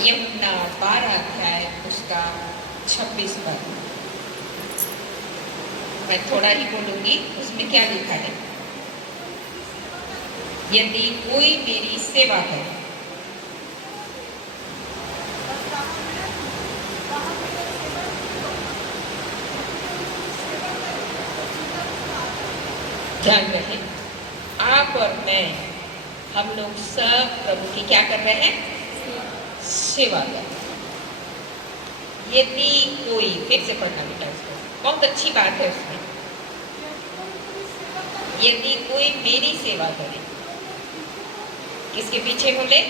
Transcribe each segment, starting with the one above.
यमुना 12 अध्याय उसका 26 पद। मैं थोड़ा ही बोलूंगी, उसमें क्या लिखा है। यदि कोई मेरी सेवा करे, ध्यान रहे, आप और मैं, हम लोग सब प्रभु की क्या कर रहे हैं? सेवा कर। यदि कोई, फिर से पढ़ना बेटा उसको, बहुत अच्छी बात है उसमें। यदि कोई मेरी सेवा करे, किसके पीछे बोले?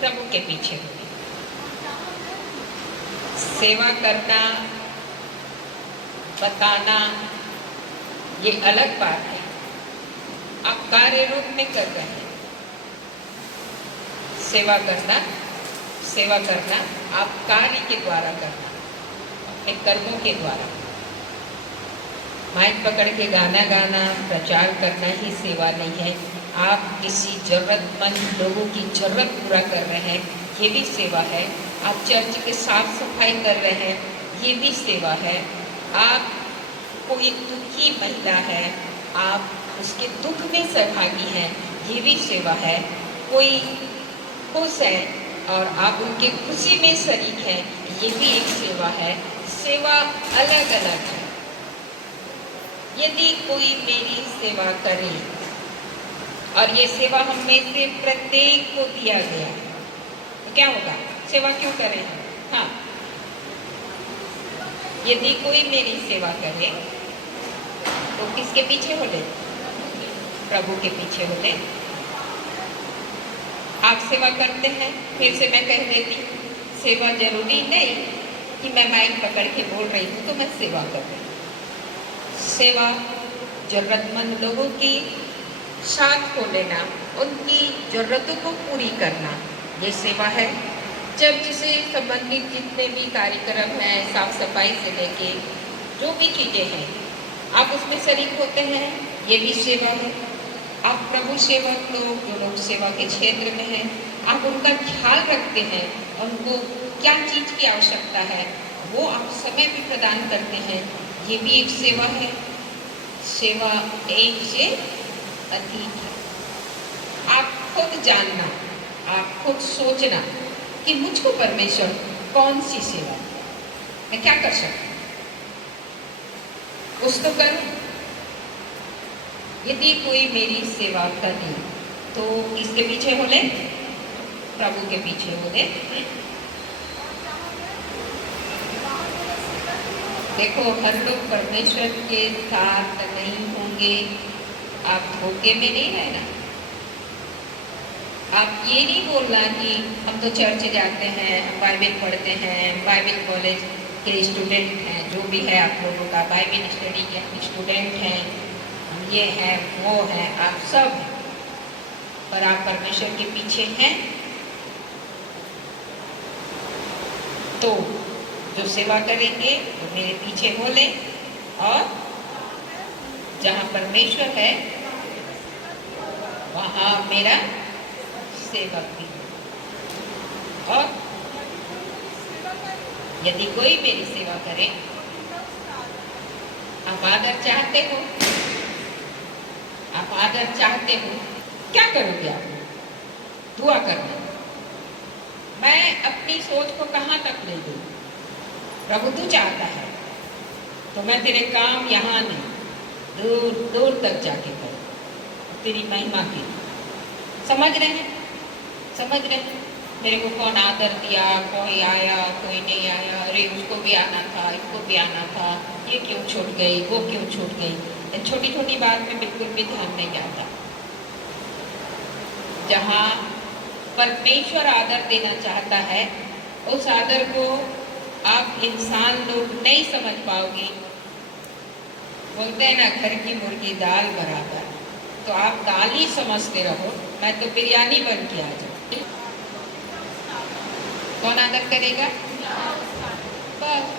प्रभु के पीछे बोले। सेवा करना, बताना, ये अलग बात है। आप कार्य रूप में कर रहे हैं। सेवा करना आप कार्य के द्वारा करना, अपने कर्मों के द्वारा। माइक पकड़ के गाना गाना, प्रचार करना ही सेवा नहीं है। आप किसी जरूरतमंद लोगों की जरूरत पूरा कर रहे हैं, ये भी सेवा है। आप चर्च के साफ सफाई कर रहे हैं, ये भी सेवा है। आप कोई दुखी महिला है, आप उसके दुख में सहभागी हैं, ये भी सेवा है। कोई खुश है और आप उनके खुशी में शरीक हैं, ये भी एक सेवा है। सेवा अलग अलग है। यदि कोई मेरी सेवा करे, और ये सेवा हम में से प्रत्येक को दिया गया है, तो क्या होगा? सेवा क्यों करें? हाँ, यदि कोई मेरी सेवा करे तो किसके पीछे बोले? प्रभु के पीछे बोले। आप सेवा करते हैं, फिर से मैं कह देती, सेवा जरूरी नहीं कि मैं माइक पकड़ के बोल रही हूँ तो मैं सेवा कर रही हूँ। सेवा जरूरतमंद लोगों की साथ को लेना, उनकी जरूरतों को पूरी करना, ये सेवा है। चर्च से संबंधित जितने भी कार्यक्रम हैं, साफ सफाई से लेके जो भी चीज़ें हैं, आप उसमें शरीक होते हैं, ये भी सेवा है। आप प्रभु सेवक लोग, जो लोग सेवा के क्षेत्र में हैं, आप उनका ख्याल रखते हैं, उनको क्या चीज़ की आवश्यकता है वो आप समय भी प्रदान करते हैं, ये भी एक सेवा है। सेवा एक से अधिक है। आप खुद जानना, आप खुद सोचना कि मुझको परमेश्वर कौन सी सेवा, मैं क्या कर सकती हूँ, कुछ तो करूँ। यदि कोई मेरी सेवा करे तो किसके पीछे बोले? प्रभु के पीछे बोले। देखो, हर लोग परमेश्वर के साथ नहीं होंगे। आप धोखे में नहीं रहना। आप ये नहीं बोलना कि हम तो चर्च जाते हैं, हम बाइबल पढ़ते हैं, बाइबल कॉलेज के स्टूडेंट हैं, जो भी है आप लोगों का बाइबल स्टडी के स्टूडेंट हैं, ये है वो है, आप सब, पर आप परमेश्वर के पीछे हैं। तो जो सेवा करेंगे वो मेरे पीछे बोले, और जहाँ परमेश्वर है वहाँ मेरा सेवक भी। और यदि कोई मेरी सेवा करे, आप आदर चाहते हो, आप आदर चाहते हो, क्या करोगे? आप दुआ करना। मैं अपनी सोच को कहाँ तक ले दूँ? प्रभु तू चाहता है तो मैं तेरे काम यहाँ नहीं, दूर दूर तक जाके करूँ, तेरी महिमा की। समझ रहे हैं? समझ रहे हैं? मेरे को कौन आदर दिया, कोई आया कोई नहीं आया, अरे उसको भी आना था, इसको भी आना था, ये क्यों छूट गई, वो क्यों छूट गई, छोटी छोटी बात में बिल्कुल भी ध्यान नहीं जाता। जहाँ परमेश्वर आदर देना चाहता है, उस आदर को आप इंसान लोग नहीं समझ पाओगे। बोलते हैं ना, घर की मुर्गी दाल बराबर, तो आप दाल ही समझते रहो, मैं तो बिरयानी बन के आ जाऊँ। कौन आदर करेगा? बस,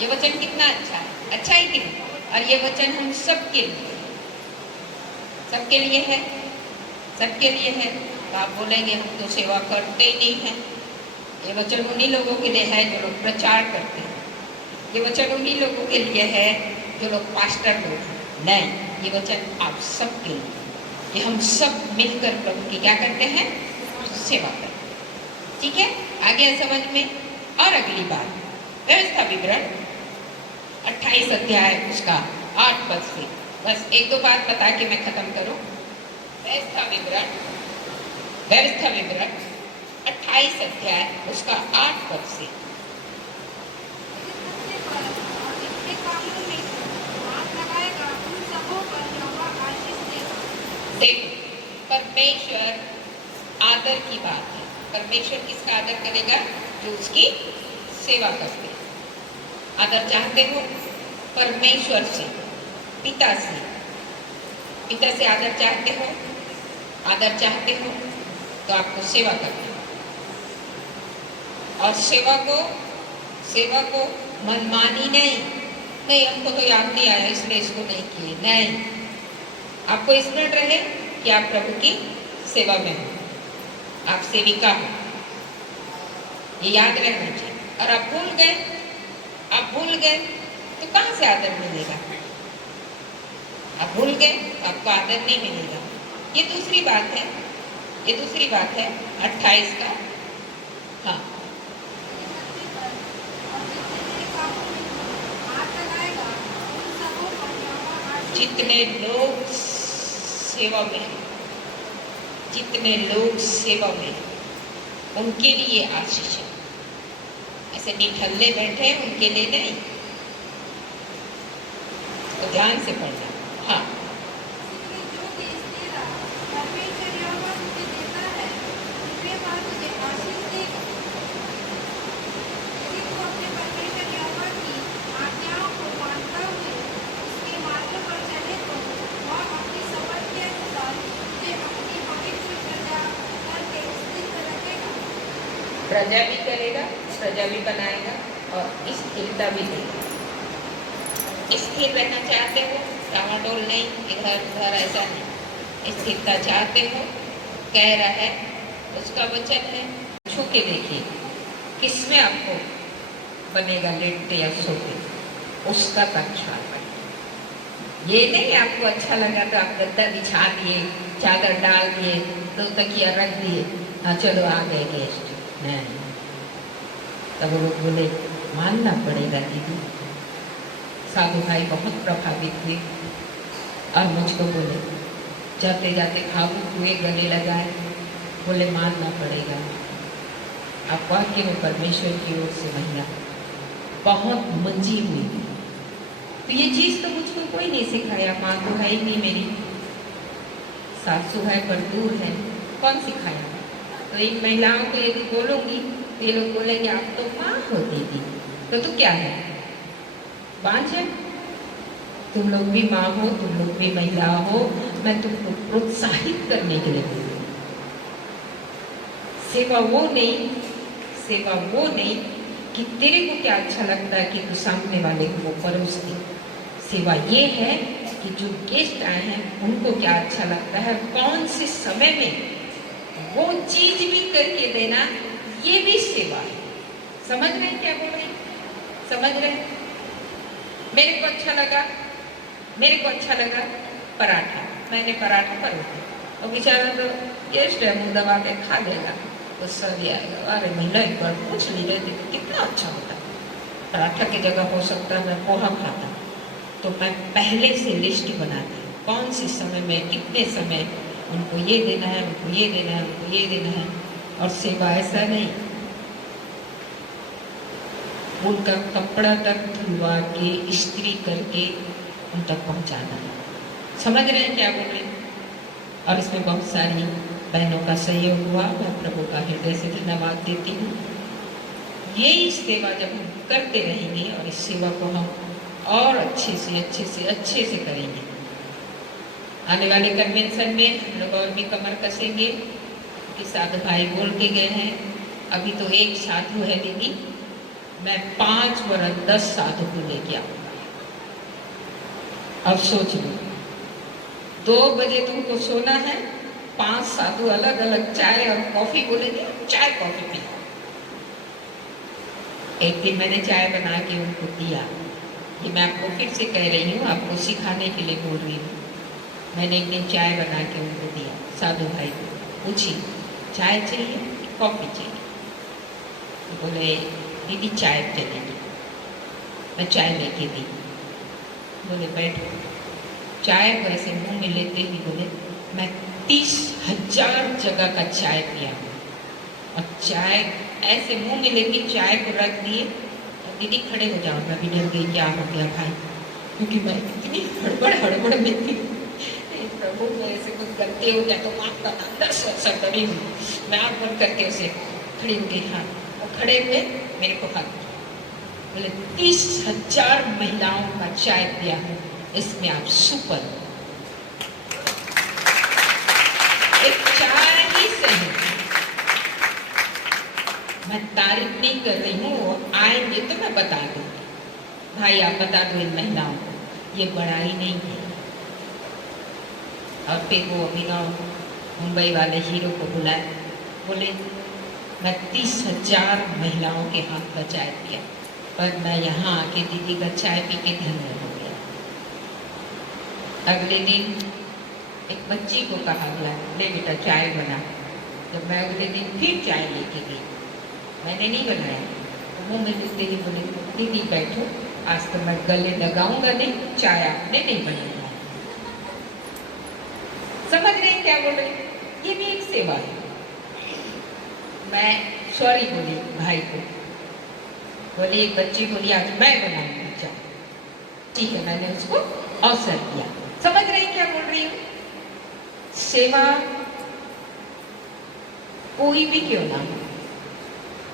ये वचन कितना अच्छा है, अच्छा ही कितना। और ये वचन हम सबके लिए, सबके लिए है, सबके लिए है। तो आप बोलेंगे हम तो सेवा करते ही नहीं हैं, ये वचन उन्हीं लोगों के लिए है जो लोग प्रचार करते हैं। ये वचन उन्हीं लोगों के लिए है जो लोग पास्टर लोग हैं। नहीं, ये वचन आप सब के लिए, ये हम सब मिलकर प्रभु की क्या करते हैं? सेवा करते हैं। ठीक है, आ गया समझ में? और अगली बात, व्यवस्था विवरण 28 अध्याय उसका 8 पद से बस एक दो बात बता के मैं खत्म करूं। व्यवस्था विवरण 28 अध्याय उसका 8 पद से। देखो, परमेश्वर आदर की बात है। परमेश्वर किसका आदर करेगा? जो उसकी सेवा करते हैं। आदर चाहते हो परमेश्वर से, पिता से आदर चाहते हो, आदर चाहते हो तो आपको सेवा करनी है। और सेवा को मनमानी नहीं हमको तो याद नहीं आया इसलिए इसको नहीं किए, नहीं, आपको स्मरण रहे कि आप प्रभु की सेवा में हो, आप सेविका हो, ये याद रहना चाहिए। और आप भूल गए तो कहाँ से आदर मिलेगा? आप भूल गए तो आपको आदर नहीं मिलेगा। ये दूसरी बात है 28 का। हाँ, जितने लोग सेवा में उनके लिए आशीष है। ऐसे निठल्ले बैठे उनके लिए नहीं, तो ध्यान से पढ़ना। हाँ, प्रजा भी करेगा, प्रजा भी बनाएगा और स्थिरता भी देगा। स्थिर रहना चाहते हो, डामाडोल नहीं, इधर उधर ऐसा नहीं, स्थिरता चाहते हो, कह रहा है, उसका वचन है। छू के देखिए किसमें आपको बनेगा लेटते या सोते, उसका तत्क्षण बने। ये नहीं आपको अच्छा लगा तो आप गद्दा बिछा दिए, चादर डाल दिए, 2 तकिया रख दिए, हाँ चलो आ गए गेस्ट। नहीं, तब वो लोग बोले मानना पड़ेगा दीदी। साधु भाई बहुत प्रभावित हुए और मुझको बोले, जाते जाते भावुक हुए, गले लगाए, बोले मानना पड़ेगा। आप वाक्य में परमेश्वर की ओर से महिला बहुत मंजी हुई। तो ये चीज़ तो मुझको कोई नहीं सिखाया, माँ तो है ही नहीं मेरी, सासू है पर दूर है, कौन सिखाया? तो इन महिलाओं को यदि बोलूंगी तो ये लोग बोलेंगे आप तो माँ हो दीदी, तो क्या है? बांझ है? तुम लोग भी माँ हो, तुम लोग भी महिला हो, मैं तुमको प्रोत्साहित करने के लिए बोलूँ। सेवा वो नहीं कि तेरे को क्या अच्छा लगता है कि तू सामने वाले को वो परोस दे। सेवा ये है कि जो गेस्ट आए हैं उनको क्या अच्छा लगता है, कौन से समय में वो चीज भी करके देना, ये भी सेवा है। समझ रहे हैं क्या बोल रही? समझ रहे? मेरे को अच्छा लगा पराठा, मैंने पराठा परोसा, और बेचारा तो गेस्ट है, मुंह दबा के खा लेगा, गुस्सा भी आएगा। अरे महिला एक बार पूछ ली रहे कितना अच्छा होता, पराठा की जगह हो सकता है मैं पोहा खाता। तो मैं पहले से लिस्ट बनाती, कौन सी समय में कितने समय उनको ये देना है, उनको ये देना है, उनको ये देना है। और सेवा ऐसा नहीं, उनका कपड़ा तक धुलवा के इस्त्री करके उन तक पहुंचाना है। समझ रहे हैं क्या बोल रहे हैं? और इसमें बहुत सारी बहनों का सहयोग हुआ, मैं प्रभु का हृदय से धन्यवाद देती हूँ। यही सेवा जब हम करते रहेंगे और इस सेवा को हम और अच्छे से करेंगे, आने वाले कन्वेंशन में हम लोग और भी कमर कसेंगे कि साधु भाई बोल के गए हैं। अभी तो एक साधु है दीदी, मैं 5 वरन 10 साधु को लेके आऊंगा। अब सोच लो, 2 बजे तुमको सोना है, 5 साधु अलग अलग चाय और कॉफी बोलेंगे, चाय कॉफी पी, एक दिन मैंने चाय बना के उनको दिया। ये मैं आपको फिर से कह रही हूँ, आपको सिखाने के लिए बोल रही हूँ। मैंने एक दिन चाय बना के उनको दिया, साधु भाई को। पूछी चाय चाहिए कि कॉफ़ी चाहिए? तो बोले दीदी चाय चलेगी। मैं चाय लेके दी। बोले बैठो। चाय को ऐसे मुंह में लेते ही बोले मैं 30,000 जगह का चाय पिया हूँ। और चाय ऐसे मुंह में लेके चाय को रख दिए। और दीदी खड़े हो जाओ। मैं भी डर गई, क्या हो गया भाई, क्योंकि मैं इतनी हड़बड़ में थी। प्रभु मैं ऐसे कुछ गलती हो गया तो माफ करना, अंदर से डरी हूँ। मैं आँख बंद करके उसे खड़ी हो गई। हाँ, वो खड़े हुए मेरे को हाथ दिया। बोले 30,000 महिलाओं का चाय पिया हूँ, इसमें आप सुपर। एक चाय ही सही, मैं तारीफ नहीं कर रही हूँ। वो आएंगे तो मैं बता दूंगी। भाई आप बता दो इन महिलाओं को, ये बड़ाई नहीं है। और फिर वो अभिनव मुंबई वाले हीरो को बुलाए। बोले मैं 30,000 महिलाओं के हाथ का चाय पिया, पर मैं यहाँ आके दीदी का चाय पी के धन्य हो गया। अगले दिन एक बच्ची को कहा गया ले बेटा चाय बना। जब मैं अगले दिन फिर चाय लेके गई, मैंने नहीं बनाया, तो मुँह में लेते ही बोले दीदी बैठो, आज तो मैं गले लगाऊंगा नहीं, चाय आपने नहीं बनाई। समझ रहे हैं क्या बोल रहे? ये भी एक सेवा है। मैं सॉरी बोली भाई को। बोली एक बच्ची बोली आज मैं बनाऊंगी चाय। ठीक है, मैंने उसको अवसर दिया। समझ रहे हैं क्या बोल रही हूँ? सेवा कोई भी क्यों ना हो,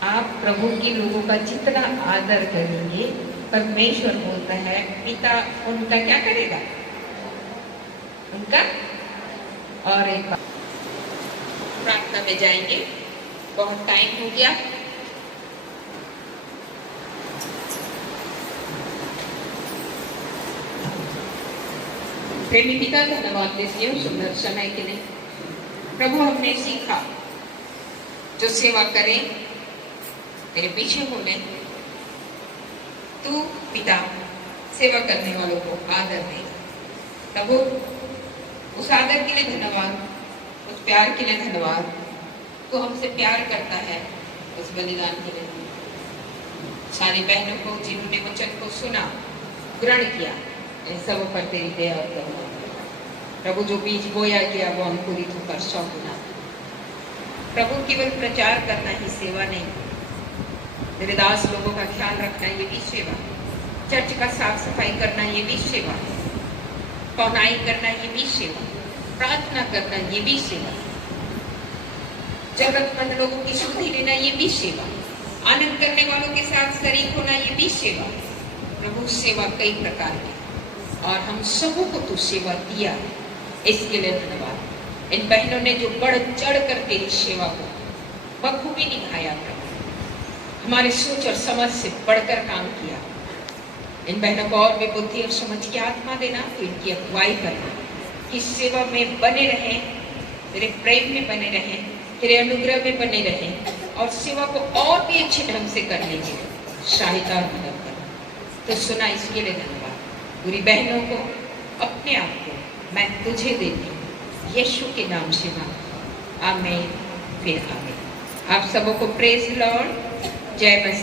आप प्रभु के लोगों का जितना आदर करेंगे, परमेश्वर बोलता है पिता उनका क्या करेगा, उनका। और एक प्रार्थना में जाएंगे, बहुत टाइम हो गया। प्रेमी पिता धन्यवाद देती हूँ सुंदर समय के लिए। प्रभु हमने सीखा जो सेवा करें मेरे पीछे बोले तू पिता सेवा करने वालों को आदर दे। प्रभु उस आदर के लिए धन्यवाद, उस प्यार के लिए धन्यवाद। तो हमसे प्यार करता है, उस बलिदान के लिए। सारी बहनों को जिन्होंने वचन को सुना, ग्रहण किया, इन सब पर तेरी दया और करुणा। प्रभु जो बीज बोया गया वो अंकुरित होकर 100 गुना। प्रभु केवल प्रचार करना ही सेवा नहीं, मेरे दास लोगों का ख्याल रखना ये भी सेवा। चर्च का साफ सफाई करना ये भी सेवा। पहुनाई करना ये भी सेवा। प्रार्थना करना ये भी सेवा। जरूरतमंद लोगों की सुधि लेना ये भी सेवा। आनंद करने वालों के साथ शरीक होना ये भी सेवा। प्रभु सेवा कई प्रकार की, और हम सबों को तू सेवा दिया, इसके लिए धन्यवाद। इन बहनों ने जो बढ़ चढ़ कर तेरी सेवा को बखूबी निभाया, प्रभु हमारे सोच और समझ से बढ़कर काम किया। इन बहनों को और भी बुद्धि और समझ की आत्मा देना, तो इनकी अगुवाई करना, कि सेवा में बने रहें, तेरे प्रेम में बने रहें, तेरे अनुग्रह में बने रहें, और सेवा को और भी अच्छे ढंग से करने की सहायता और मदद करना। तो सुना, इसके लिए धन्यवाद। पूरी बहनों को, अपने आप को मैं तुझे देती हूँ, यीशु के नाम से मांग, आमीन, फिर आमीन। आप सबों को प्रेज लॉर्ड, जय मसीह।